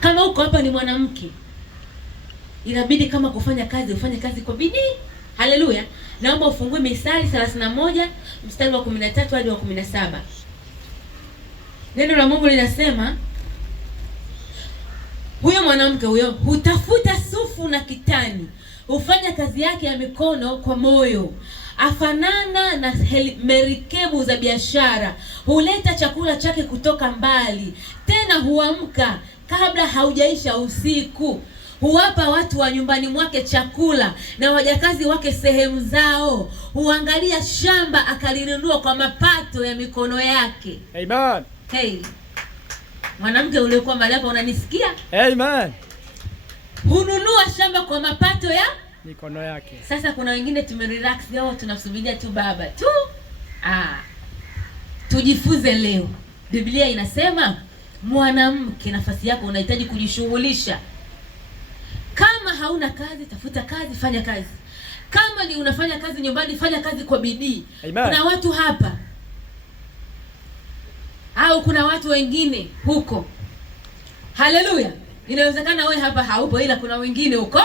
Kama uko hapa ni mwanamke, inabidi kama kufanya kazi ufanye kazi kwa bidii. Haleluya. Naomba ufungue Mithali 31 mstari wa 13 hadi wa 17. Neno la Mungu linasema, huyo mwanamke huyo hutafuta sufu na kitani, hufanya kazi yake ya mikono kwa moyo, afanana na merikebu za biashara, huleta chakula chake kutoka mbali, tena huamka kabla haujaisha usiku, huwapa watu wa nyumbani mwake chakula na wajakazi wake sehemu zao, huangalia shamba akalinunua kwa mapato ya mikono yake. Amen. Hey, mwanamke uliokuwa mahali hapa, unanisikia? Amen. Hununua shamba kwa mapato ya mikono yake. Sasa kuna wengine tumerelax leo, tunasubiria tu baba tu. Tujifunze leo. Biblia inasema mwanamke, nafasi yako, unahitaji kujishughulisha. Kama hauna kazi, tafuta kazi, fanya kazi. Kama ni unafanya kazi nyumbani, fanya kazi kwa bidii. Kuna watu hapa au kuna watu wengine huko. Haleluya. Inawezekana wewe hapa haupo, ila kuna wengine huko